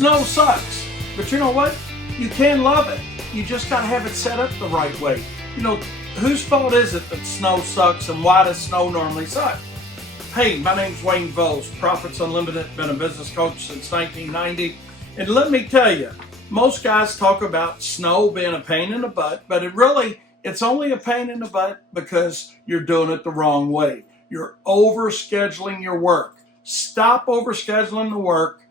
Snow sucks, but you know what? You can love it. You just got to have it set up the right way. You know, whose fault is it that snow sucks, and why does snow normally suck? Hey, my name's Wayne Vos, Profits Unlimited, been a business coach since 1990. And let me tell you, most guys talk about snow being a pain in the butt, but it's only a pain in the butt because you're doing it the wrong way. You're overscheduling your work. Stop overscheduling the work.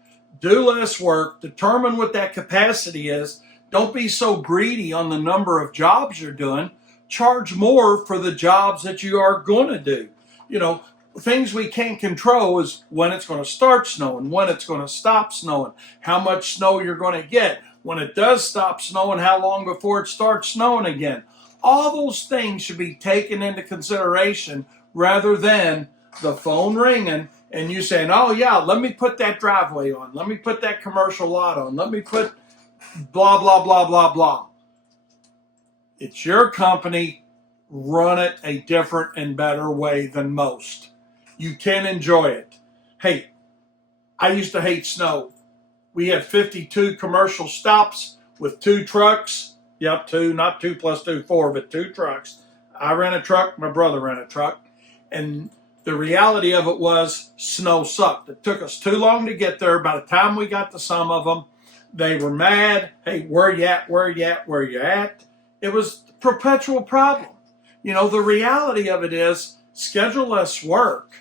Do less work. Determine what that capacity is. Don't be so greedy on the number of jobs you're doing. Charge more for the jobs that you are going to do. You know, things we can't control is when it's going to start snowing, when it's going to stop snowing, how much snow you're going to get, when it does stop snowing, how long before it starts snowing again. All those things should be taken into consideration rather than the phone ringing and you saying, oh yeah, let me put that driveway on, let me put that commercial lot on, let me put blah, blah, blah, blah, blah. It's your company. Run it a different and better way than most. You can enjoy it. Hey, I used to hate snow. We had 52 commercial stops with 2 trucks. Yep, 2, not 2 plus 2, 4, but 2 trucks. I ran a truck, my brother ran a truck. And the reality of it was snow sucked. It took us too long to get there. By the time we got to some of them, they were mad. Hey, where you at, where you at, where you at? It was a perpetual problem. You know, the reality of it is schedule less work,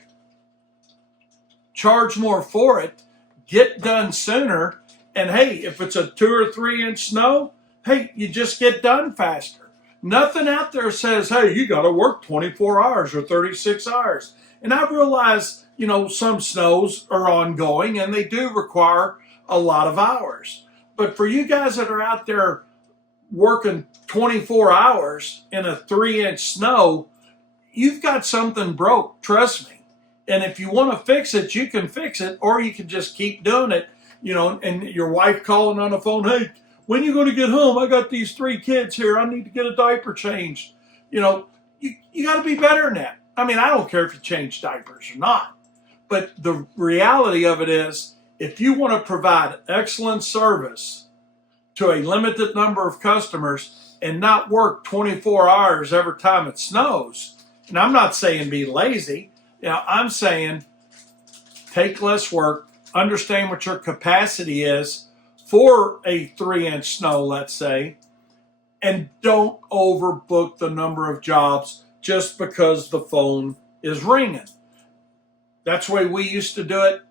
charge more for it, get done sooner, and hey, if it's a 2 or 3 inch snow, hey, you just get done faster. Nothing out there says, hey, you got to work 24 hours or 36 hours. And I realize, you know, some snows are ongoing and they do require a lot of hours. But for you guys that are out there working 24 hours in a 3 inch snow, you've got something broke, trust me. And if you want to fix it, you can fix it, or you can just keep doing it, you know, and your wife calling on the phone, hey, when are you going to get home? I got these 3 kids here. I need to get a diaper changed. You know, you got to be better than that. I mean, I don't care if you change diapers or not. But the reality of it is, if you want to provide excellent service to a limited number of customers and not work 24 hours every time it snows, and I'm not saying be lazy, you know, I'm saying take less work, understand what your capacity is for a 3 inch snow, let's say, and don't overbook the number of jobs just because the phone is ringing. That's the way we used to do it.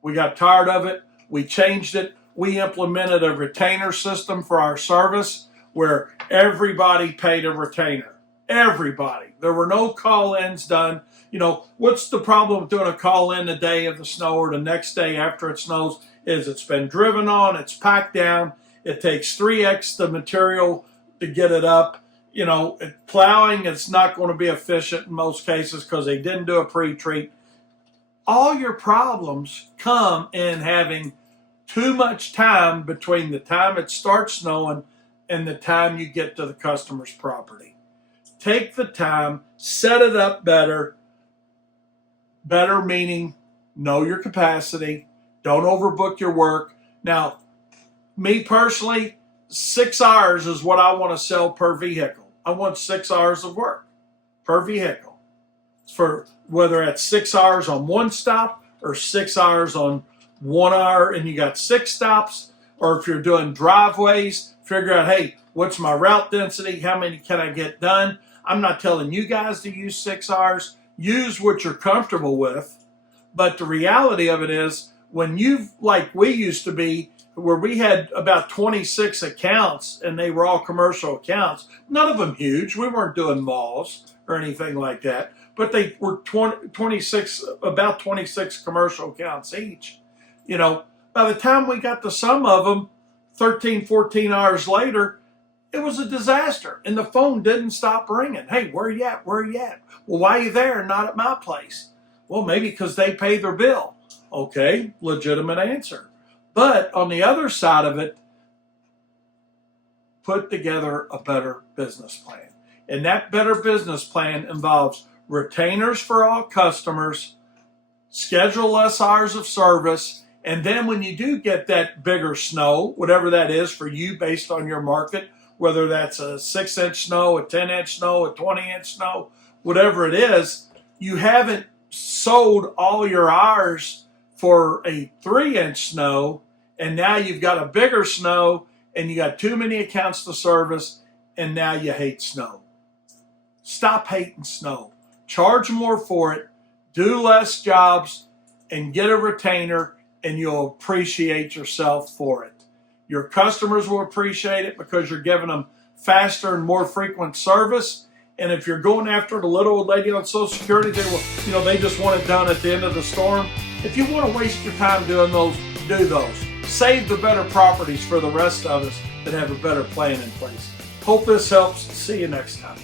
We got tired of it. We changed it. We implemented a retainer system for our service where everybody paid a retainer. Everybody. There were no call-ins done. You know, what's the problem with doing a call-in the day of the snow or the next day after it snows is it's been driven on, it's packed down, it takes 3x the material to get it up. You know, plowing, it's not going to be efficient in most cases because they didn't do a pre-treat. All your problems come in having too much time between the time it starts snowing and the time you get to the customer's property. Take the time, set it up better. Better meaning know your capacity. Don't overbook your work. Now, me personally, 6 hours is what I want to sell per vehicle. I want 6 hours of work per vehicle. For whether it's 6 hours on one stop or 6 hours on 1 hour and you got 6 stops, or if you're doing driveways, figure out, hey, what's my route density? How many can I get done? I'm not telling you guys to use 6 hours. Use what you're comfortable with. But the reality of it is, when you've, like we used to be, where we had about 26 accounts and they were all commercial accounts, none of them huge. We weren't doing malls or anything like that, but they were 26, about 26 commercial accounts each. You know, by the time we got to some of them, 13, 14 hours later, it was a disaster. And the phone didn't stop ringing. Hey, where you at? Where you at? Well, why are you there and not at my place? Well, maybe because they pay their bill. Okay, legitimate answer. But on the other side of it, put together a better business plan. And that better business plan involves retainers for all customers, schedule less hours of service, And then when you do get that bigger snow, whatever that is for you based on your market, whether that's a 6-inch snow, a 10-inch snow, a 20-inch snow, whatever it is, you haven't sold all your hours for a 3-inch snow, and now you've got a bigger snow and you got too many accounts to service, and now you hate snow. Stop hating snow. Charge more for it, do less jobs, and get a retainer, and you'll appreciate yourself for it. Your customers will appreciate it because you're giving them faster and more frequent service. And if you're going after the little old lady on Social Security, they just want it done at the end of the storm. If you want to waste your time doing those, do those. Save the better properties for the rest of us that have a better plan in place. Hope this helps. See you next time.